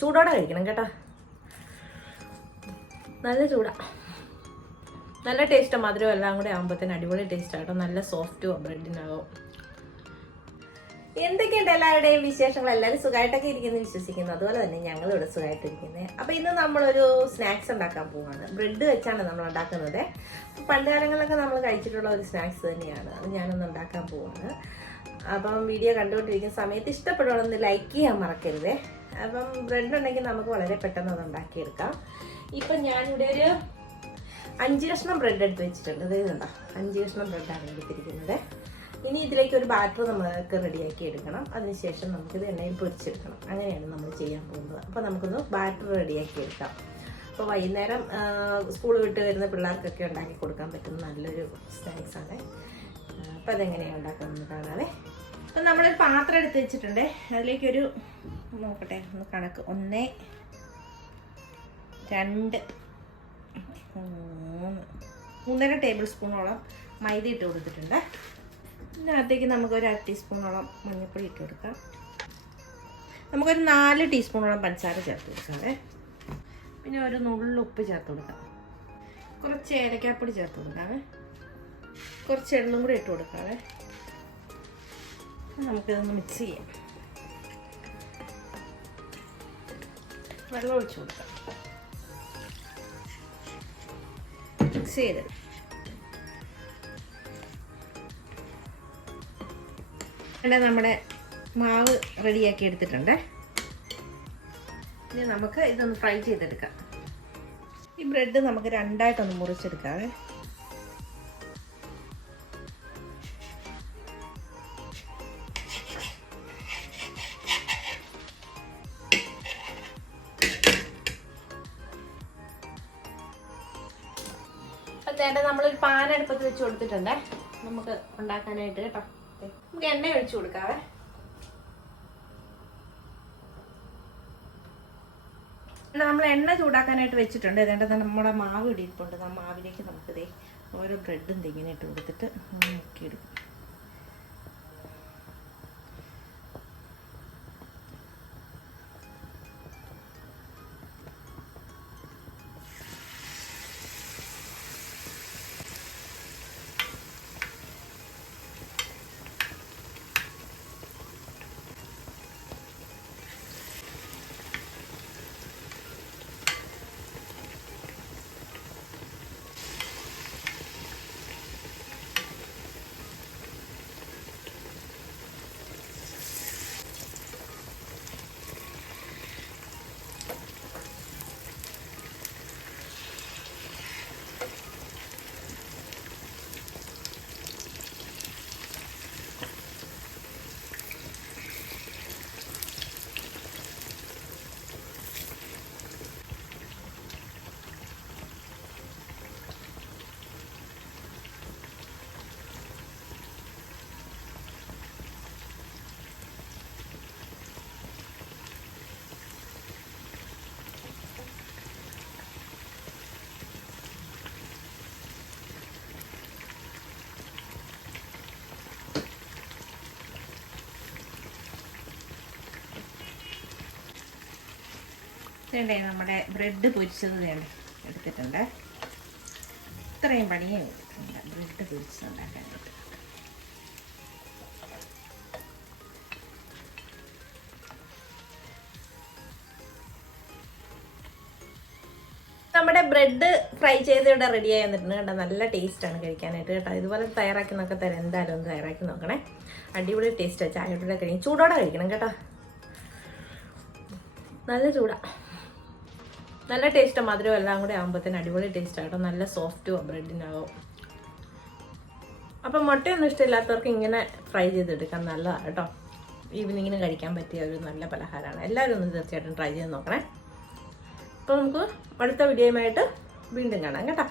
ചൂടോടെ കഴിക്കണം കേട്ടോ. നല്ല ചൂടാ, നല്ല ടേസ്റ്റ്. മധുരം എല്ലാം കൂടെ ആകുമ്പോഴത്തേന് അടിപൊളി ടേസ്റ്റ് ആട്ടോ. നല്ല സോഫ്റ്റും ബ്രെഡിനാകും. എന്തൊക്കെയുണ്ട് എല്ലാവരുടെയും വിശേഷങ്ങൾ? എല്ലാവരും സുഖമായിട്ടൊക്കെ ഇരിക്കുന്നു വിശ്വസിക്കുന്നു. അതുപോലെ തന്നെ ഞങ്ങളിവിടെ സുഖമായിട്ടിരിക്കുന്നത്. അപ്പോൾ ഇന്ന് നമ്മളൊരു സ്നാക്സ് ഉണ്ടാക്കാൻ പോവാണ്. ബ്രെഡ് വെച്ചാണ് നമ്മൾ ഉണ്ടാക്കുന്നത്. പണ്ട് കാലങ്ങളിലൊക്കെ നമ്മൾ കഴിച്ചിട്ടുള്ള ഒരു സ്നാക്സ് തന്നെയാണ്. അത് ഞാനൊന്ന് ഉണ്ടാക്കാൻ പോവാണ്. അപ്പം വീഡിയോ കണ്ടുകൊണ്ടിരിക്കുന്ന സമയത്ത് ഇഷ്ടപ്പെടുവാണെന്ന് ലൈക്ക് ചെയ്യാൻ മറക്കരുത്. അപ്പം ബ്രെഡ് ഉണ്ടെങ്കിൽ നമുക്ക് വളരെ പെട്ടെന്ന് അത് ഉണ്ടാക്കിയെടുക്കാം. ഇപ്പം ഞാനിവിടെ ഒരു 5 കഷ്ണം ബ്രെഡ് എടുത്ത് വെച്ചിട്ടുണ്ട്. ഇത് കണ്ടോ, 5 കഷ്ണം ബ്രെഡാണ് എടുത്തിരിക്കുന്നത്. ഇനി ഇതിലേക്ക് ഒരു ബാറ്റർ നമ്മൾക്ക് റെഡിയാക്കി എടുക്കണം. അതിനുശേഷം നമുക്കിത് എണ്ണയിൽ പൊരിച്ചെടുക്കണം. അങ്ങനെയാണ് നമ്മൾ ചെയ്യാൻ പോകുന്നത്. അപ്പോൾ നമുക്കൊന്ന് ബാറ്റർ റെഡിയാക്കി എടുക്കാം. അപ്പോൾ വൈകുന്നേരം സ്കൂൾ വിട്ട് വരുന്ന പിള്ളേർക്കൊക്കെ ഉണ്ടാക്കി കൊടുക്കാൻ പറ്റുന്ന നല്ലൊരു സ്നാക്സാണ്. അപ്പോൾ അതെങ്ങനെയാണ് ഉണ്ടാക്കുന്നത് കാണാതെ. അപ്പം നമ്മളൊരു പാത്രം എടുത്ത് വെച്ചിട്ടുണ്ട്. അതിലേക്കൊരു നോക്കട്ടെ ഒന്ന് കണക്ക് 1 2 3 ടേബിൾ സ്പൂണോളം മൈദ ഇട്ട് കൊടുത്തിട്ടുണ്ട്. ഇതിനകത്തേക്ക് നമുക്കൊരു 1/2 ടീസ്പൂണോളം മഞ്ഞൾപ്പൊടി ഇട്ട് കൊടുക്കാം. നമുക്കൊരു 4 ടീസ്പൂണോളം പഞ്ചസാര ചേർത്ത് കൊടുക്കാവേ. പിന്നെ ഒരു നുള്ളുപ്പ് ചേർത്ത് കൊടുക്കാം. കുറച്ച് ഏലക്കാപ്പൊടി ചേർത്ത് കൊടുക്കാവേ. കുറച്ച് എള്ളും കൂടി ഇട്ട് കൊടുക്കാവേ. നമുക്കിതൊന്ന് മിക്സ് ചെയ്യാം. വെള്ളം ഒഴിച്ച് കൊടുക്കാം. മിക്സ് ചെയ്ത് നമ്മുടെ മാവ് റെഡിയാക്കി എടുത്തിട്ടുണ്ട്. ഇനി നമുക്ക് ഇതൊന്ന് ഫ്രൈ ചെയ്തെടുക്കാം. ഈ ബ്രെഡ് നമുക്ക് 2ആയിട്ടൊന്ന് മുറിച്ചെടുക്കാവേ. അപ്പം നമ്മളൊരു പാൻ അടുപ്പത്ത് വെച്ച് കൊടുത്തിട്ടുണ്ട് നമുക്ക് ഉണ്ടാക്കാനായിട്ട് കേട്ടോ. നമുക്ക് എണ്ണ ഒഴിച്ചു കൊടുക്കാവേ. നമ്മൾ എണ്ണ ചൂടാക്കാനായിട്ട് വെച്ചിട്ടുണ്ട്. ഏതാണ്ട് നമ്മുടെ മാവ് ഇടിയിട്ടുണ്ട്. ആ മാവിലേക്ക് നമുക്കിതേ ഓരോ ബ്രെഡും ഇങ്ങനെ ഇട്ട് കൊടുത്തിട്ട് മുക്കിയെടുക്കും. വേണ്ടേ നമ്മുടെ ബ്രെഡ് പൊരിച്ചത് വേണ്ട എടുത്തിട്ടുണ്ട്. ഇത്രയും പണിയേ എടുത്തിട്ടുണ്ട് ബ്രെഡ് പൊരിച്ചത് ഉണ്ടാക്കാനായിട്ട്. നമ്മുടെ ബ്രെഡ് ഫ്രൈ ചെയ്ത് ഇവിടെ റെഡി ആയി വന്നിട്ടുണ്ട് കേട്ടോ. നല്ല ടേസ്റ്റാണ് കഴിക്കാനായിട്ട് കേട്ടോ. ഇതുപോലെ തയ്യാറാക്കി നോക്കാൻ തരാം. എന്തായാലും ഒന്ന് തയ്യാറാക്കി നോക്കണേ. അടിപൊളി ടേസ്റ്റാണ്. ചായയോടെ കഴിക്കും. ചൂടോടെ കഴിക്കണം കേട്ടോ. നല്ല ചൂടാ, നല്ല ടേസ്റ്റ്. മധുരം എല്ലാം കൂടെ ആകുമ്പോഴത്തേന് അടിപൊളി ടേസ്റ്റ് ആട്ടോ. നല്ല സോഫ്റ്റും ബ്രെഡിനാകും. അപ്പം മുട്ടയൊന്നും ഇഷ്ടമില്ലാത്തവർക്ക് ഇങ്ങനെ ഫ്രൈ ചെയ്തെടുക്കാൻ നല്ലതാണ് കേട്ടോ. ഈവനിങ്ങിന് കഴിക്കാൻ പറ്റിയ ഒരു നല്ല പലഹാരമാണ്. എല്ലാവരും ഒന്ന് തീർച്ചയായിട്ടും ട്രൈ ചെയ്ത് നോക്കണേ. അപ്പോൾ നമുക്ക് അടുത്ത വീഡിയോയുമായിട്ട് വീണ്ടും കാണാം കേട്ടോ.